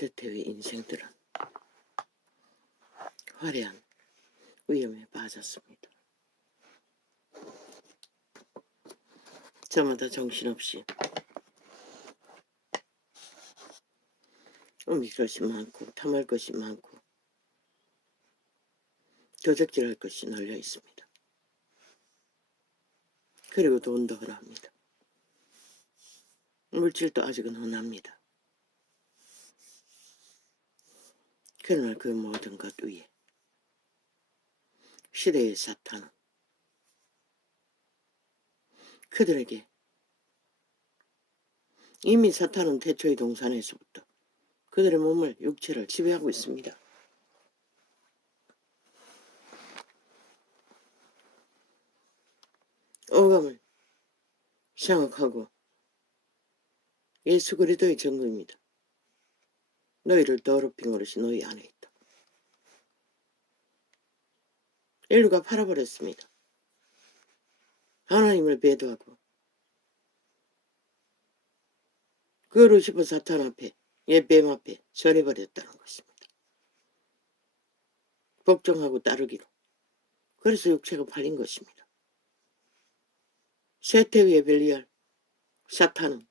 세태의 인생들은 화려한 위험에 빠졌습니다. 저마다 정신없이 옮길 것이 많고 탐할 것이 많고 도적질할 것이 널려 있습니다. 그리고 돈도 흔합니다. 물질도 아직은 흔합니다. 그러나 그 모든 것 위에 시대의 사탄은 그들에게 이미 사탄은 태초의 동산에서부터 그들의 몸을 육체를 지배하고 있습니다. 오감을 생각하고 예수 그리스도의 증거입니다. 너희를 더럽힌 것이 너희 안에 있다. 인류가 팔아버렸습니다. 하나님을 배도하고 그 루시퍼 사탄 앞에 옛뱀 앞에 절해버렸다는 것입니다. 복종하고 따르기로. 그래서 육체가 팔린 것입니다. 세태 위의 벨리알 사탄은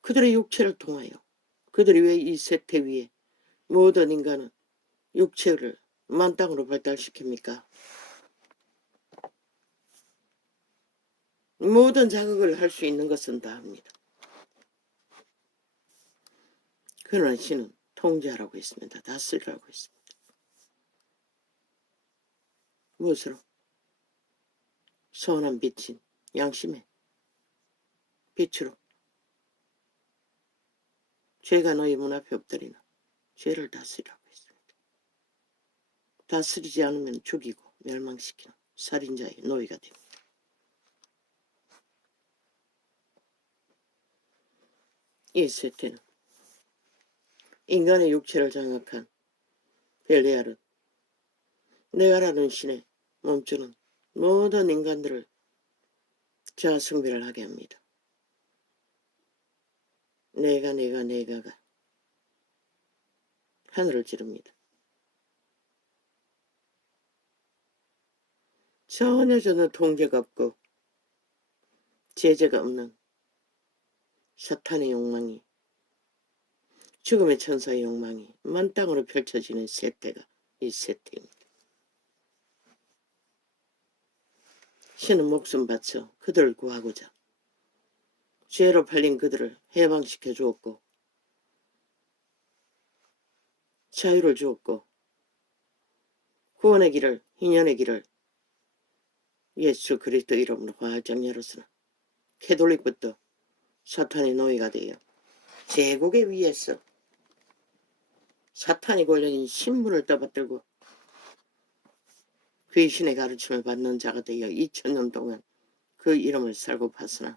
그들의 육체를 통하여 그들이 왜 이 세태 위에 모든 인간은 육체를 만땅으로 발달시킵니까? 모든 자극을 할 수 있는 것은 다 합니다. 그러나 신은 통제하라고 했습니다. 다스리라고 했습니다. 무엇으로? 선한 빛인 양심의 빛으로. 죄가 너희 문 앞에 없더리나 죄를 다스리라고 했습니다. 다스리지 않으면 죽이고 멸망시키는 살인자의 노예가 됩니다. 이 세태는 인간의 육체를 장악한 벨리알은 내가라는 신에 멈추는 모든 인간들을 자아승비를 하게 합니다. 내가가 하늘을 찌릅니다. 전혀 통제가 없고 제재가 없는 사탄의 욕망이, 죽음의 천사의 욕망이 만땅으로 펼쳐지는 세태가 이 세태입니다. 신은 목숨 바쳐 그들을 구하고자 죄로 팔린 그들을 해방시켜 주었고 자유를 주었고 구원의 길을, 희년의 길을 예수 그리스도 이름으로 활짝 열었으나 캐톨릭부터 사탄의 노예가 되어 제국에 위에서 사탄이 걸려진 신분을 떠받들고 귀신의 가르침을 받는 자가 되어 2000년 동안 그 이름을 사고 팠으나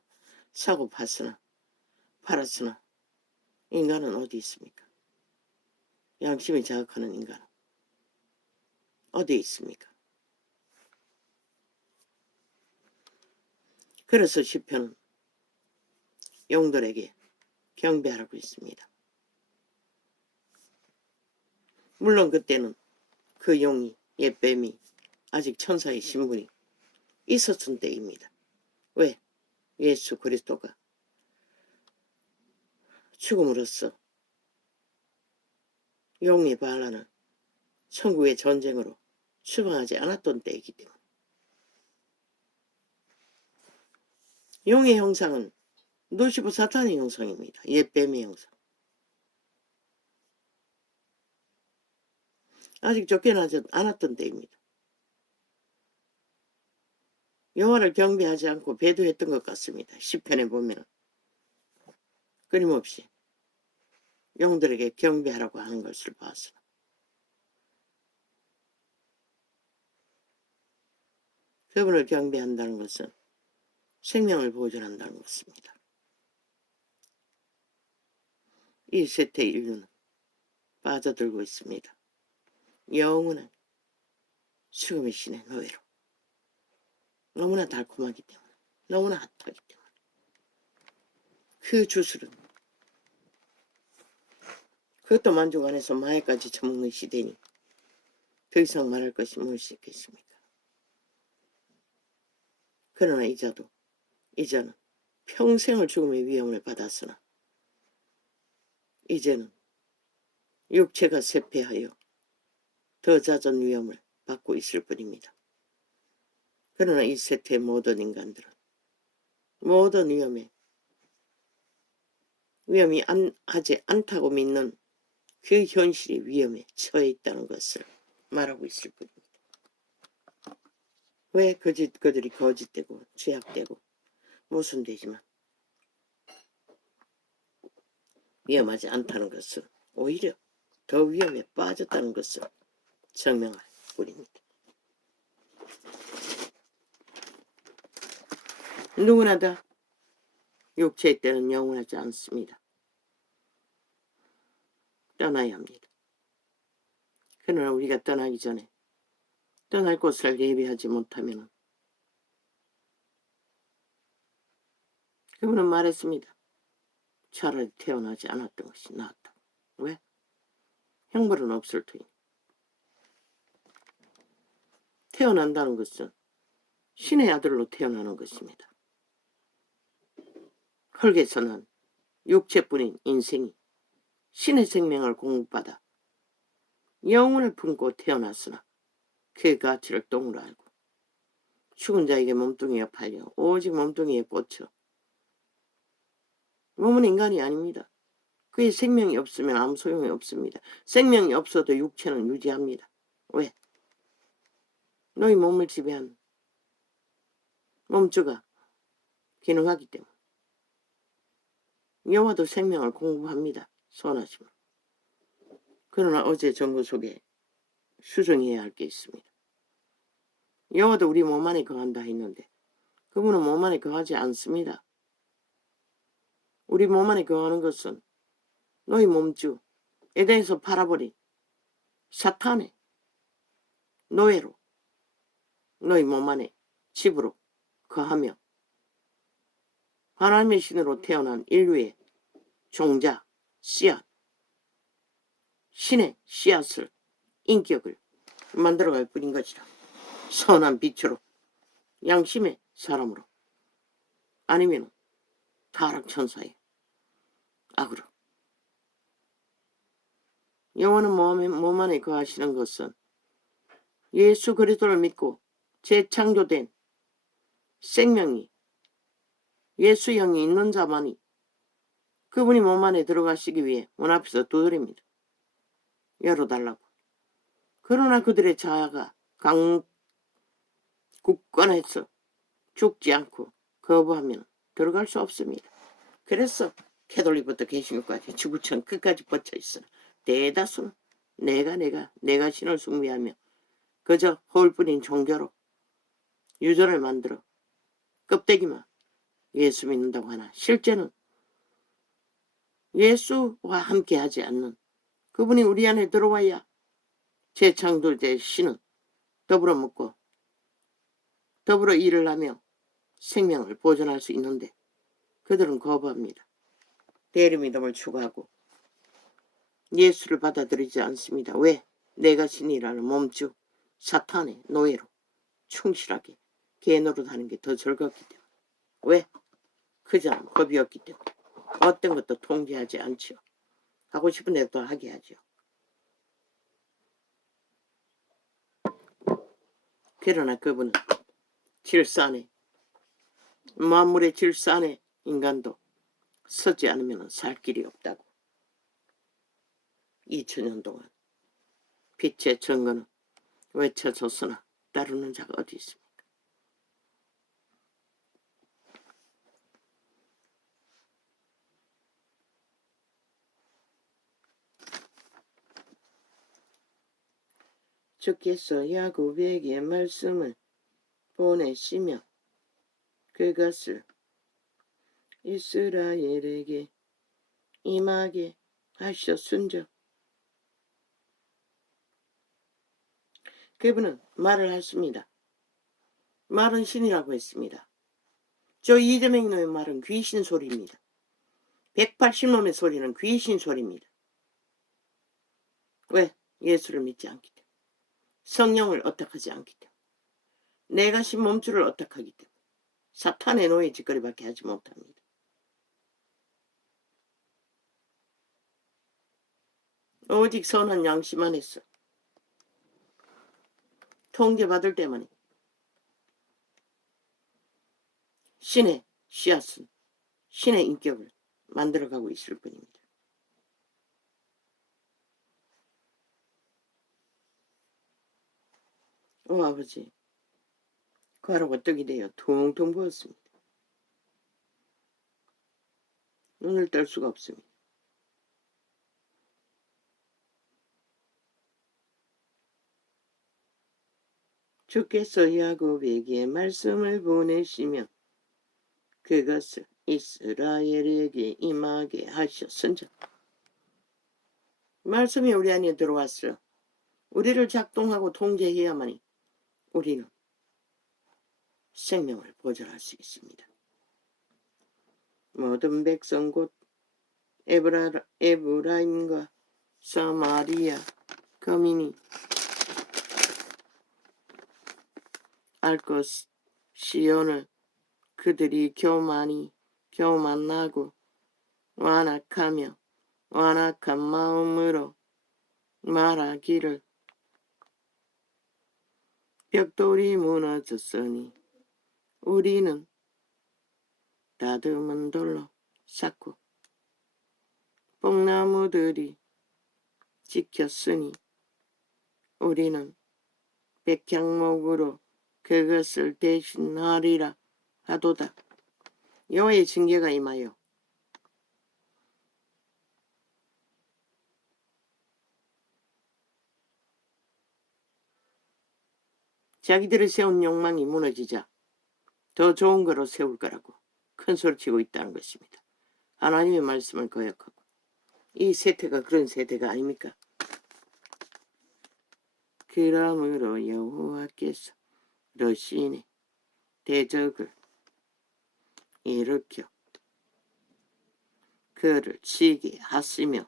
팔았으나 인간은 어디 있습니까? 양심이 자극하는 인간은 어디 있습니까? 그래서 시편은 용들에게 경배하라고 했습니다. 물론 그때는 그 용이, 옛뱀이 아직 천사의 신분이 있었던 때입니다. 왜? 예수 그리스도가 죽음으로써 용의 반란을 천국의 전쟁으로 추방하지 않았던 때이기 때문에. 용의 형상은 루시퍼 사탄의 형상입니다. 옛뱀의 형상. 아직 쫓겨나지 않았던 때입니다. 여호와를 경배하지 않고 배도했던 것 같습니다. 시편에 보면 끊임없이 용들에게 경배하라고 하는 것을 봤으나 그분을 경배한다는 것은 생명을 보존한다는 것입니다. 이 세태 인류는 빠져들고 있습니다. 영원한 죽음의 신의 노예로. 너무나 달콤하기 때문에, 너무나 핫하기 때문에. 그 주술은 그것도 만족 안 해서 마약까지 처먹는 시대니 더 이상 말할 것이 무엇이 있겠습니까? 그러나 이제는 평생을 죽음의 위험을 받았으나 이제는 육체가 쇠폐하여 더 잦은 위험을 받고 있을 뿐입니다. 그러나 이 세태의 모든 인간들은 모든 위험이 하지 않다고 믿는 그 현실이 위험에 처해 있다는 것을 말하고 있을 뿐입니다. 왜 그들이 거짓되고 죄악되고 모순되지만 위험하지 않다는 것은 오히려 더 위험에 빠졌다는 것을 증명할 뿐입니다. 누구나 다 육체의 때는 영원하지 않습니다. 떠나야 합니다. 그러나 우리가 떠나기 전에 떠날 곳을 예비하지 못하면 그분은 말했습니다. 차라리 태어나지 않았던 것이 나았다. 왜? 형벌은 없을 터이니. 태어난다는 것은 신의 아들로 태어나는 것입니다. 흙에서는 육체뿐인 인생이 신의 생명을 공급받아 영혼을 품고 태어났으나 그 가치를 똥으로 알고 죽은 자에게 몸뚱이에 팔려 오직 몸뚱이에 꽂혀 몸은 인간이 아닙니다. 그의 생명이 없으면 아무 소용이 없습니다. 생명이 없어도 육체는 유지합니다. 왜? 너희 몸을 지배한 몸주가 기능하기 때문에. 여호와도 생명을 공급합니다. 선하시면. 그러나 어제 전구 속에 수정해야 할 게 있습니다. 여호와도 우리 몸 안에 거한다 했는데 그분은 몸 안에 거하지 않습니다. 우리 몸 안에 거하는 것은 너희 몸주 에덴에서 팔아버린 사탄의 노예로 너희 몸 안에 집으로 거하며 하나님의 신으로 태어난 인류의 종자, 씨앗, 신의 씨앗을 인격을 만들어갈 뿐인 것이라. 선한 빛으로 양심의 사람으로 아니면 타락천사의 악으로. 영원한 몸 안에 거하시는 것은 예수 그리스도를 믿고 재창조된 생명이 예수 영이 있는 자만이 그분이 몸 안에 들어가시기 위해 문 앞에서 두드립니다. 열어달라고. 그러나 그들의 자아가 굳건해서 죽지 않고 거부하면 들어갈 수 없습니다. 그래서 캐톨릭부터 개신교까지 지구촌 끝까지 뻗쳐 있으나 대다수는 내가 신을 숭배하며 그저 허울뿐인 종교로 유저를 만들어 껍데기만 예수 믿는다고 하나 실제는 예수와 함께 하지 않는 그분이 우리 안에 들어와야 재창조된 신은 더불어 먹고 더불어 일을 하며 생명을 보존할 수 있는데 그들은 거부합니다. 대리믿음을 추구하고 예수를 받아들이지 않습니다. 왜? 내가 신이라는 몸주 사탄의 노예로 충실하게 개노릇하는 게 더 즐겁기 때문에. 왜? 그자는 법이 없기 때문에 어떤 것도 통제하지 않지요. 하고 싶은 대로 또 하게 하죠. 그러나 그분은 질서 안에 만물의 질서 안에 인간도 서지 않으면 살 길이 없다고 2000년 동안 빛의 증거는 외쳐졌으나 따르는 자가 어디 있습니까? 주께서 야곱에게 말씀을 보내시며 그것을 이스라엘에게 임하게 하셨은즉 그분은 말을 했습니다. 말은 신이라고 했습니다. 저 이재명 놈의 말은 귀신 소리입니다. 180놈의 소리는 귀신 소리입니다. 왜? 예수를 믿지 않기 때문에. 성령을 어떡하지 않기 때문에. 내가 신 몸주를 어떡하기 때문에. 사탄의 노예 짓거리밖에 하지 못합니다. 오직 선한 양심 안에서 통제받을 때만이 신의 씨앗은 신의 인격을 만들어가고 있을 뿐입니다. 아버지, 가루가 떡이 되어 퉁퉁 부었습니다. 눈을 뗄 수가 없습니다. 주께서 야곱에게 말씀을 보내시며 그것을 이스라엘에게 임하게 하셨은즉 말씀이 우리 안에 들어왔어. 우리를 작동하고 통제해야만이 우리는 생명을 보존할 수 있습니다. 모든 백성 곧 에브라임과 사마리아 거민이 알 것 시온을 그들이 교만하고 완악하며 완악한 마음으로 말하기를 벽돌이 무너졌으니 우리는 다듬은 돌로 쌓고 뽕나무들이 지켰으니 우리는 백향목으로 그것을 대신하리라 하도다. 여호와의 징계가 임하여 자기들을 세운 욕망이 무너지자 더 좋은 거로 세울 거라고 큰소리치고 있다는 것입니다. 하나님의 말씀을 거역하고 이 세태가 그런 세태가 아닙니까? 그러므로 여호와께서 러시인의 대적을 일으켜 그를 치게 하시며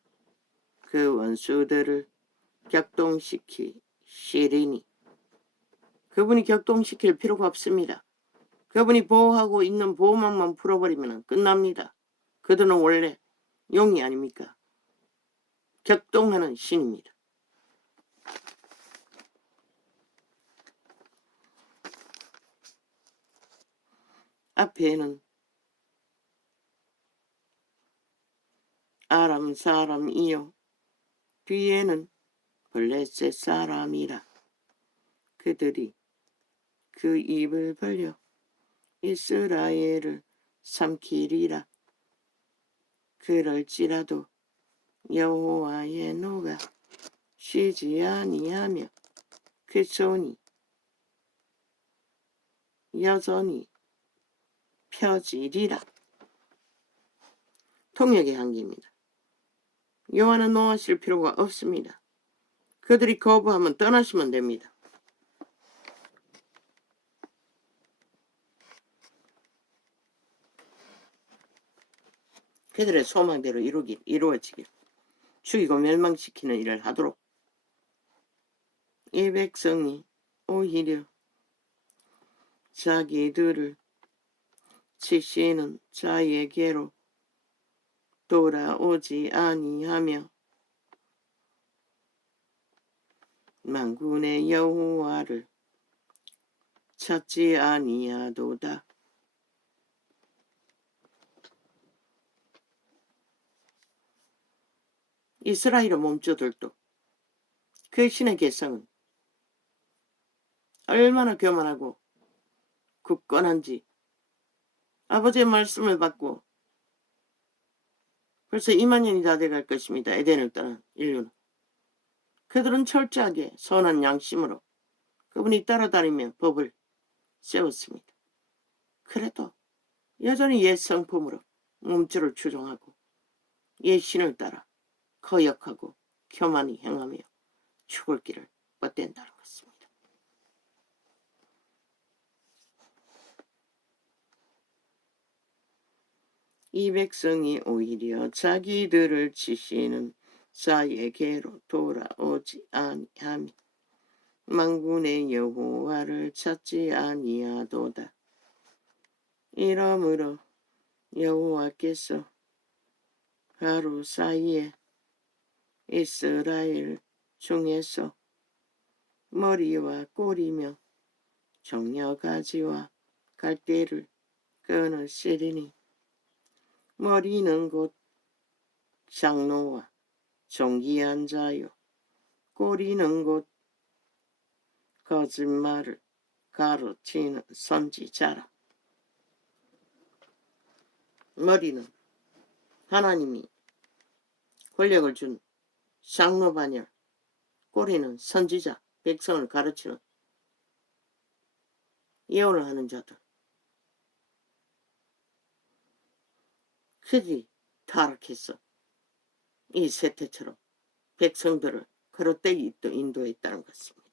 그 원수들을 격동시키시리니 그분이 격동시킬 필요가 없습니다. 그분이 보호하고 있는 보호막만 풀어버리면 끝납니다. 그들은 원래 용이 아닙니까? 격동하는 신입니다. 앞에는 아람 사람이요 뒤에는 블레셋 사람이라. 그들이 그 입을 벌려 이스라엘을 삼키리라. 그럴지라도 여호와의 노가 쉬지 아니하며 그 손이 여전히 펴지리라. 통역의 한계입니다. 여호와는 노하실 필요가 없습니다. 그들이 거부하면 떠나시면 됩니다. 그들의 소망대로 이루어지길 죽이고 멸망시키는 일을 하도록 이 백성이 오히려 자기들을 치시는 자에게로 돌아오지 아니하며 만군의 여호와를 찾지 아니하도다. 이스라엘의 몸주들도 그 신의 개성은 얼마나 교만하고 굳건한지 아버지의 말씀을 받고 벌써 2만 년이 다 돼갈 것입니다. 에덴을 떠난 인류는. 그들은 철저하게 선한 양심으로 그분이 따라다니며 법을 세웠습니다. 그래도 여전히 옛 성품으로 몸주를 추종하고 옛 신을 따라 거역하고 교만히 행하며 죽을 길을 뻗댄다는 것입니다. 이 백성이 오히려 자기들을 치시는 사에게로 돌아오지 아니하며 만군의 여호와를 찾지 아니하도다. 이러므로 여호와께서 하루 사이에 이스라엘 중에서 머리와 꼬리며 정려가지와 갈대를 끊으시리니 머리는 곧 장로와 존귀한 자요 꼬리는 곧 거짓말을 가르치는 선지자라. 머리는 하나님이 권력을 준 장로 반열, 꼬리는 선지자, 백성을 가르치는 예언을 하는 자들. 그들이 타락해서 이 세태처럼 백성들을 그릇되이 인도했다는 것입니다.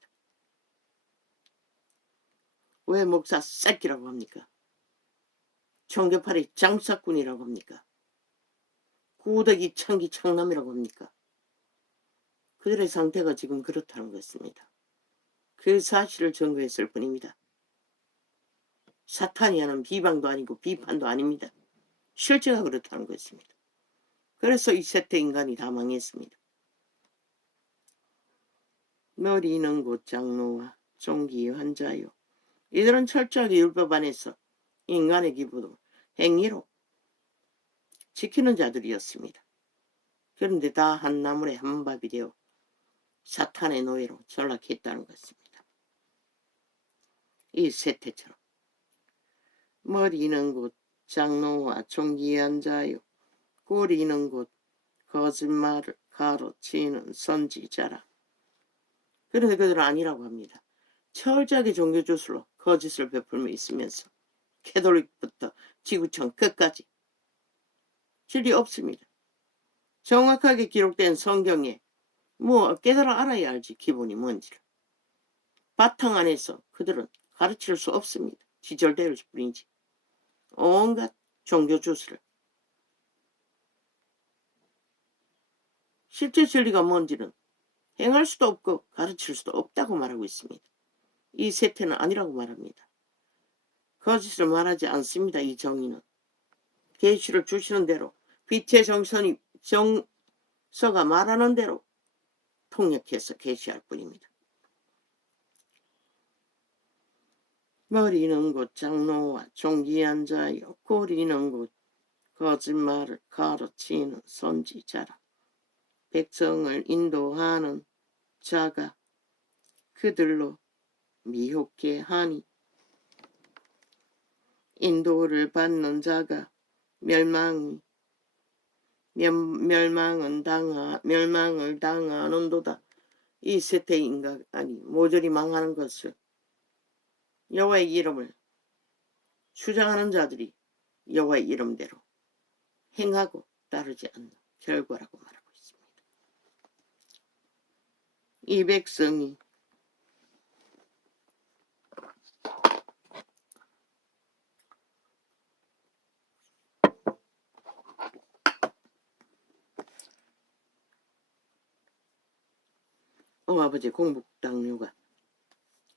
왜 목사 새끼라고 합니까? 종교팔이 장사꾼이라고 합니까? 구더기 창기 창남이라고 합니까? 그들의 상태가 지금 그렇다는 것입니다. 그 사실을 증거했을 뿐입니다. 사탄이 하는 비방도 아니고 비판도 아닙니다. 실제가 그렇다는 것입니다. 그래서 이 세태 인간이 다 망했습니다. 머리는 곧 장로와 존귀한 자요. 이들은 철저하게 율법 안에서 인간의 기부도 행위로 지키는 자들이었습니다. 그런데 다 한 나물에 한 밥이 되어 사탄의 노예로 전락했다는 것입니다. 이 세태처럼 머리는 곧 장로와 존귀한 자요 꼬리는 곧 거짓말을 가르치는 선지자라. 그런데 그들은 아니라고 합니다. 철저하게 종교주술로 거짓을 베풀며 있으면서 캐톨릭부터 지구촌 끝까지 진리 없습니다. 정확하게 기록된 성경에 뭐 깨달아 알아야 알지 기본이 뭔지를. 바탕 안에서 그들은 가르칠 수 없습니다. 지절대를 뿐이지. 온갖 종교주술을. 실제 진리가 뭔지는 행할 수도 없고 가르칠 수도 없다고 말하고 있습니다. 이 세태는 아니라고 말합니다. 거짓을 말하지 않습니다. 이 정의는. 계시를 주시는 대로 빛의 정서가 말하는 대로 통역해서 계시할 뿐입니다. 머리는 곧 장로와 존귀한 자요 꼬리는 곧 거짓말을 가르치는 선지자라. 백성을 인도하는 자가 그들로 미혹게 하니 인도를 받는 자가 멸망을 당하는도다. 이 세태 인간이 모조리 망하는 것을 여호와의 이름을 주장하는 자들이 여호와의 이름대로 행하고 따르지 않는 결과라고 말하고 있습니다. 이 백성이 아버지 공복당뇨가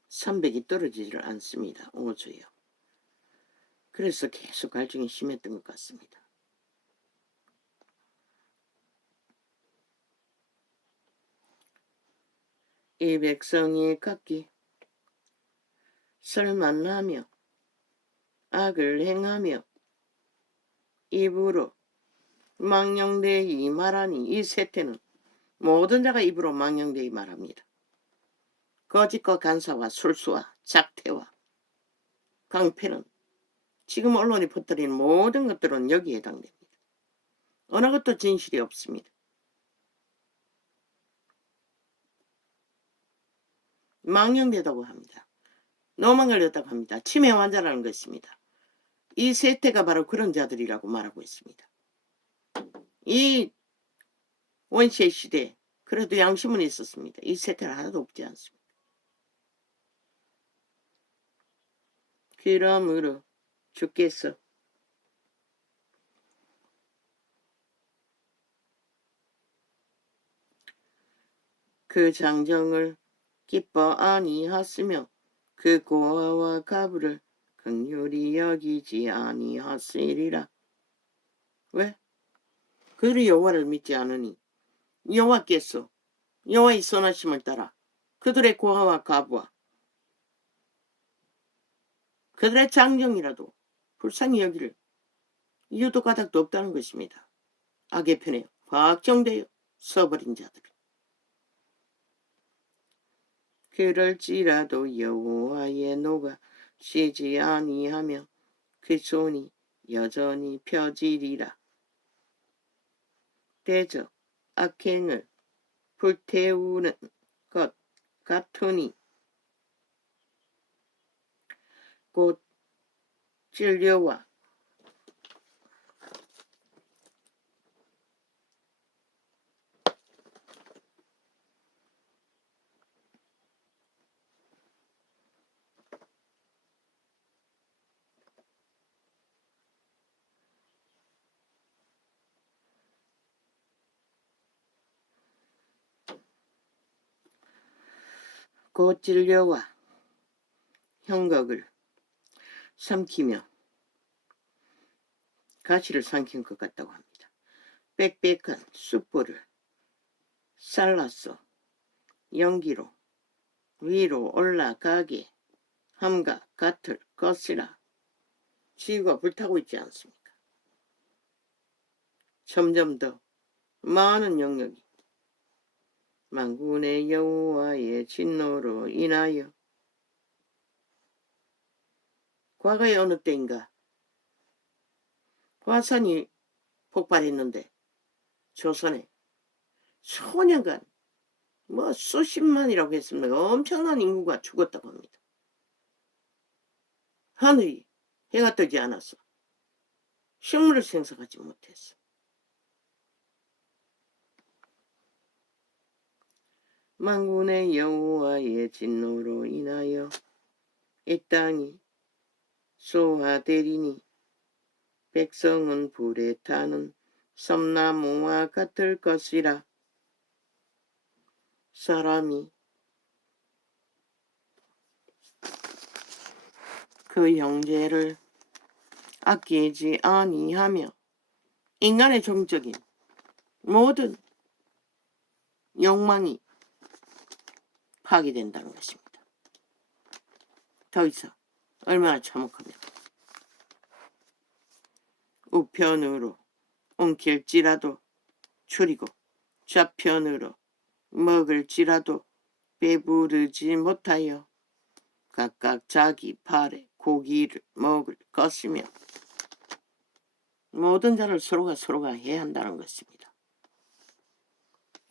300이 떨어지지를 않습니다. 5주요. 그래서 계속 갈증이 심했던 것 같습니다. 이 백성이 각기 설만나며 악을 행하며 입으로 망령되이 말하니 이 세태는 모든 자가 입으로 망령되이 말합니다. 거짓과 간사와 술수와 작태와 강패는 지금 언론이 퍼뜨린 모든 것들은 여기에 해당됩니다. 어느 것도 진실이 없습니다. 망령되다고 합니다. 노만 걸렸다고 합니다. 치매 환자라는 것입니다. 이 세태가 바로 그런 자들이라고 말하고 있습니다. 이 원시의 시대에 그래도 양심은 있었습니다. 이 세태는 하나도 없지 않습니다. 그러므로 주께서 그 장정을 기뻐 아니하으며 그 고아와 가부를 긍휼히 여기지 아니하으리라. 왜? 그들이 여호와를 믿지 않으니 여호와께서 여호와의 선하심을 따라 그들의 고아와 가부와 그들의 장정이라도 불쌍히 여기를 이유도 가닥도 없다는 것입니다. 악의 편에 확정되어 서버린 자들. 그럴지라도 여호와의 노가 쉬지 아니하며 그 손이 여전히 펴지리라. 대적 악행을 불태우는 것 같으니 곧 진료와 곧 진료와 형극을 삼키며 가시를 삼킨 것 같다고 합니다. 빽빽한 숯불을 살라서 연기로 위로 올라가게 함과 같을 것이라. 지구가 불타고 있지 않습니까? 점점 더 많은 영역이 만군의 여호와의 진노로 인하여 과거에 어느 때인가 화산이 폭발했는데 조선에 소년간 수십만이라고 했습니다. 엄청난 인구가 죽었다고 합니다. 하늘이 해가 뜨지 않아서 식물을 생성하지 못했어. 만군의 여호와의 진노로 인하여 이 땅이 소화되리니 백성은 불에 타는 섬나무와 같을 것이라. 사람이 그 형제를 아끼지 아니하며 인간의 종적인 모든 욕망이 파괴된다는 것입니다. 더 이상 얼마나 참혹합니까? 우편으로 옮길지라도 줄이고 좌편으로 먹을지라도 배부르지 못하여 각각 자기 팔에 고기를 먹을 것이며 모든 자를 서로가 해야 한다는 것입니다.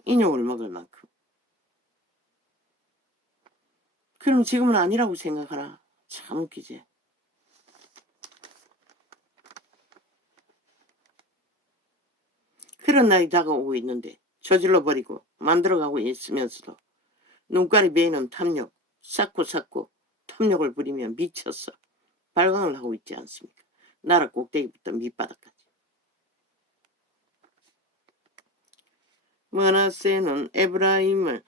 인욕을 먹을 만큼. 그럼 지금은 아니라고 생각하나? 참 웃기지. 그런 날이 다가오고 있는데 저질러버리고 만들어가고 있으면서도 눈깔이 메이는 탐욕, 쌓고 탐욕을 부리며 미쳤어 발광을 하고 있지 않습니까? 나라 꼭대기부터 밑바닥까지. 머나세는 에브라임은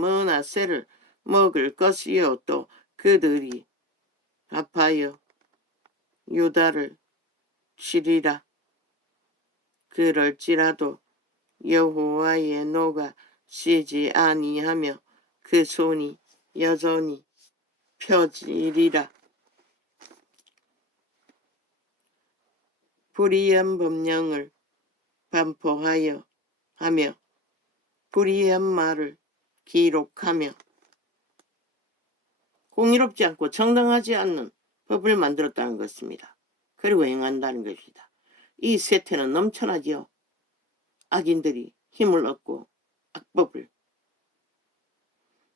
머나세를 먹을 것이요 또 그들이 합하여 유다를 치리라. 그럴지라도 여호와의 노가 쉬지 아니하며 그 손이 여전히 펴지리라. 불의한 법령을 반포하여 하며 불의한 말을 기록하며 공의롭지 않고 정당하지 않는 법을 만들었다는 것입니다. 그리고 행한다는 것이다. 이 세태는 넘쳐나지요. 악인들이 힘을 얻고 악법을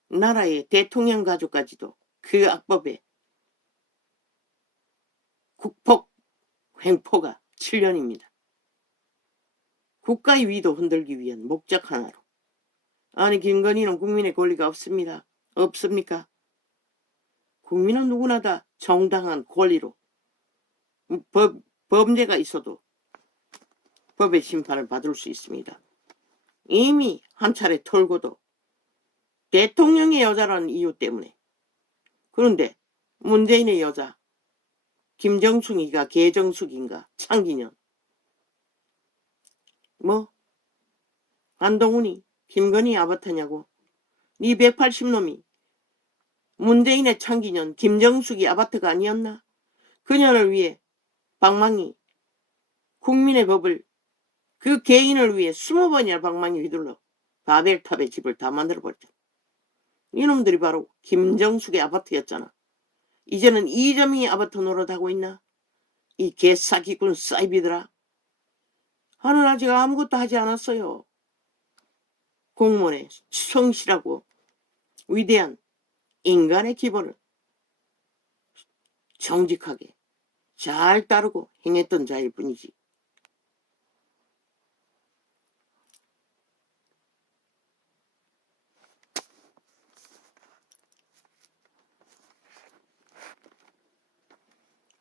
나라의 대통령 가족까지도 그 악법에 국폭 횡포가 7년입니다. 국가의 위도 흔들기 위한 목적 하나로. 아니 김건희는 국민의 권리가 없습니다. 없습니까? 국민은 누구나 다 정당한 권리로 범죄가 있어도 법의 심판을 받을 수 있습니다. 이미 한 차례 털고도 대통령의 여자라는 이유 때문에. 그런데 문재인의 여자 김정숙이가 개정숙인가 창기년 뭐 한동훈이 김건희 아바타냐고. 네 180놈이 문재인의 창기년 김정숙이 아바타가 아니었나? 그녀를 위해 방망이 국민의 법을 그 개인을 위해 20번이나 방망이 휘둘러 바벨탑의 집을 다 만들어버렸잖아. 이놈들이 바로 김정숙의 아바타였잖아. 이제는 이재명이 아바타 노릇하고 있나? 이 개사기꾼 사이비들아. 하는 아직 아무것도 하지 않았어요. 공무원의 성실하고 위대한 인간의 기본을 정직하게 잘 따르고 행했던 자일 뿐이지.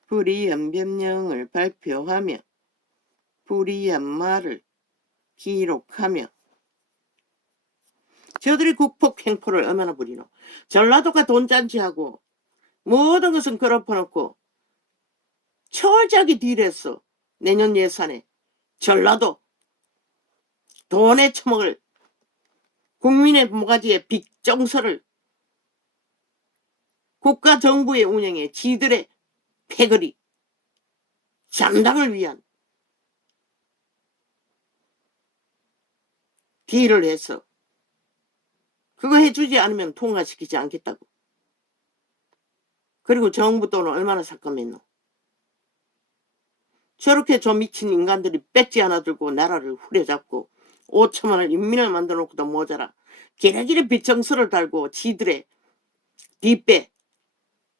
불이한 변명을 발표하며 불이한 말을 기록하며 저들이 국폭 행포를 얼마나 부리노. 전라도가 돈잔치하고 모든 것은 걸어퍼놓고 철저하게 딜했어. 내년 예산에 전라도 돈에 처먹을 국민의 모가지에 빅정서를 국가 정부의 운영에 지들의 패거리 잠당을 위한 딜을 해서 그거 해주지 않으면 통과시키지 않겠다고. 그리고 정부 돈은 얼마나 삭감했노. 저렇게 저 미친 인간들이 배지 하나 들고 나라를 후려잡고 5천만을 인민을 만들어 놓고도 모자라 기레기레 빗정서를 달고 지들의 뒷배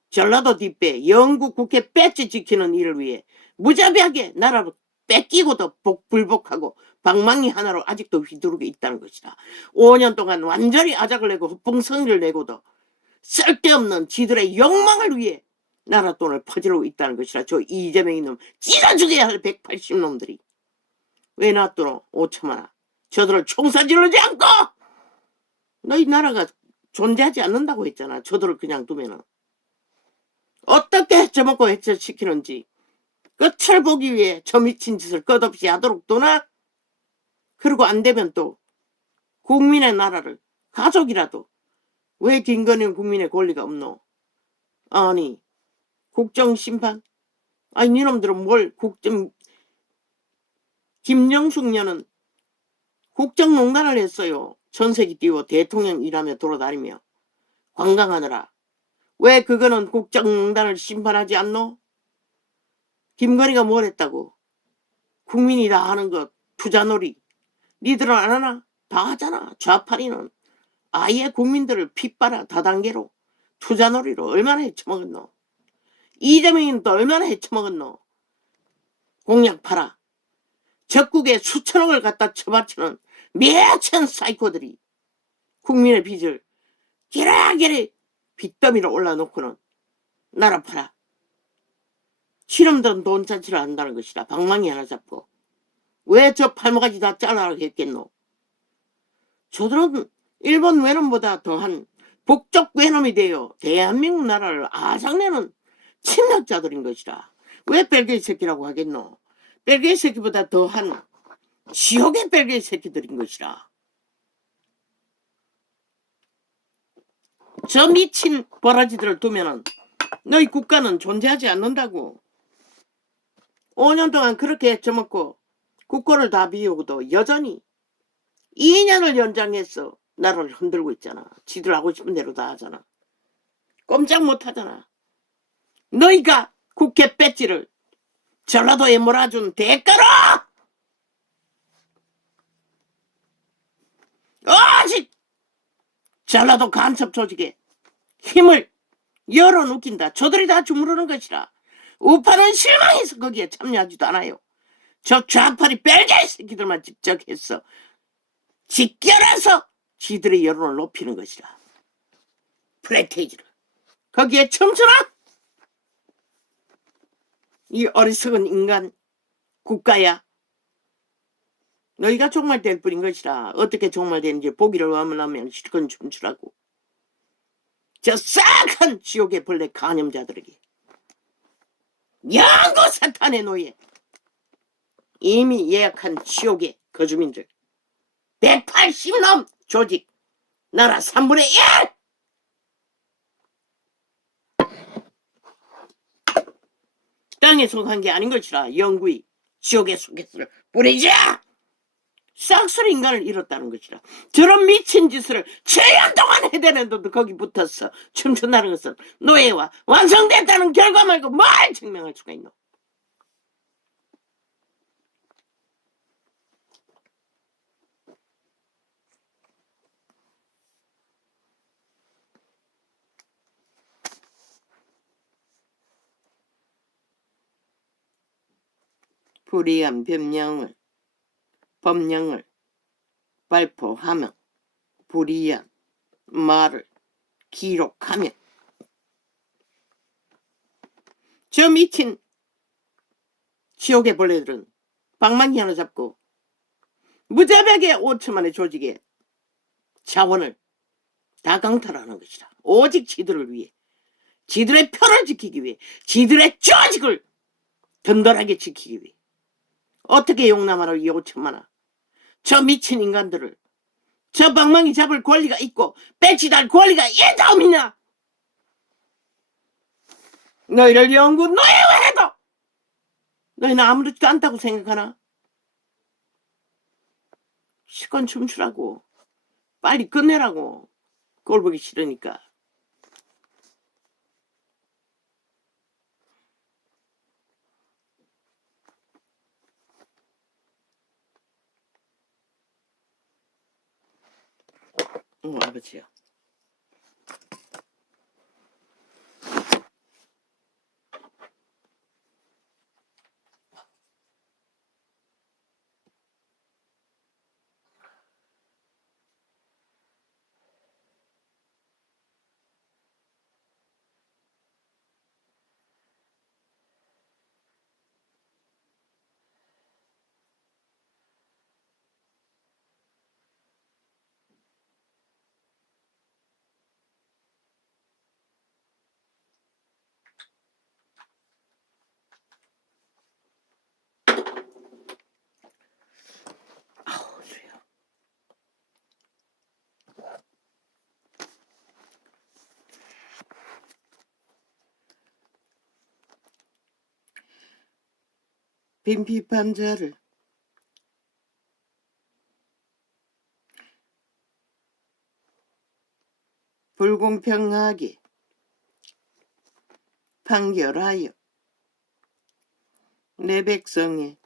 전라도 뒷배 영국 국회 배지 지키는 일을 위해 무자비하게 나라를 뺏기고도 불복하고 방망이 하나로 아직도 휘두르고 있다는 것이다. 5년 동안 완전히 아작을 내고 헛봉성이를 내고도 쓸데없는 지들의 욕망을 위해 나라 돈을 퍼지르고 있다는 것이라. 저 이재명이 놈 찢어 죽여야 할 180놈들이 왜 놔두노. 5천만원 저들을 총사지르지 않고. 너희 나라가 존재하지 않는다고 했잖아. 저들을 그냥 두면은 어떻게 해쳐먹고 해쳐시키는지 끝을 보기 위해 저 미친 짓을 끝없이 하도록 두나. 그리고 안 되면 또 국민의 나라를 가족이라도 왜 김건희는 국민의 권리가 없노. 아니 국정심판? 아니 니놈들은 뭘 김정숙녀는 국정농단을 했어요. 전세기 띄워 대통령 일하며 돌아다니며 관광하느라. 왜 그거는 국정농단을 심판하지 않노? 김건희가 뭘 했다고. 국민이 다 하는 것 투자놀이 니들은 안 하나? 다 하잖아. 좌파리는 아예 국민들을 핏바라 다단계로 투자놀이로 얼마나 해쳐먹었노. 이재명이는 또 얼마나 해쳐먹었노. 공약 팔아 적국에 수천억을 갖다 쳐바치는 미친 사이코들이 국민의 빚을 기라기리 빚더미로 올라놓고는 나라 팔아 치름든 돈잔치를 한다는 것이다. 방망이 하나 잡고. 왜 저 팔모가지 다 잘라라 했겠노. 저들은 일본 외놈보다 더한 북쪽 외놈이 되어 대한민국 나라를 아작내는 침략자들인 것이다. 왜 벨기에 새끼라고 하겠노. 벨기에 새끼보다 더한 지옥의 벨기에 새끼들인 것이라. 저 미친 버라지들을 두면은 너희 국가는 존재하지 않는다고. 5년 동안 그렇게 해쳐먹고 국고를 다 비우고도 여전히 2년을 연장해서 나라를 흔들고 있잖아. 지들 하고 싶은 대로 다 하잖아. 꼼짝 못하잖아. 너희가 국회 배지를 전라도에 몰아준 대가로 아직 전라도 간첩 조직에 힘을 열어눕힌다. 저들이 다 주무르는 것이라. 우파는 실망해서 거기에 참여하지도 않아요. 저 좌파리 벨기에 새끼들만 집적해서 직결해서 지들의 여론을 높이는 것이라. 플래테이지를 거기에 춤추나? 이 어리석은 인간 국가야. 너희가 종말될 뿐인 것이라. 어떻게 종말되는지 보기를 원하면 실컷 춤추라고. 저 싹한 지옥의 벌레 간염자들에게, 영구 사탄의 노예, 이미 예약한 지옥의 거주민들, 180놈 조직, 나라 3분의 1! 땅에 속한 게 아닌 것이라 영구히 지옥에 속했을 뿐이자 싹쓸이 인간을 잃었다는 것이라. 저런 미친 짓을 7년 동안 해대는데도 거기 붙어서 춤춘다는 것은 노예와 완성됐다는 결과 말고 뭘 증명할 수가 있노? 불이한 법령을 발표하며 불이한 말을 기록하며 저 미친 지옥의 벌레들은 방망이 하나 잡고 무자백의 5천만의 조직의 자원을 다 강탈하는 것이다. 오직 지들을 위해, 지들의 표를 지키기 위해, 지들의 조직을 든든하게 지키기 위해. 어떻게 용납하라 이 5천만아. 저 미친 인간들을 저 방망이 잡을 권리가 있고 배치달 권리가 있다옵니냐? 너희를 영구 노예화해도 너희는 아무렇지도 않다고 생각하나? 시간 춤추라고, 빨리 끝내라고. 꼴 보기 싫으니까. 아버지요. 아우, 주여. 빈비판자를 불공평하게 판결하여 내 백성의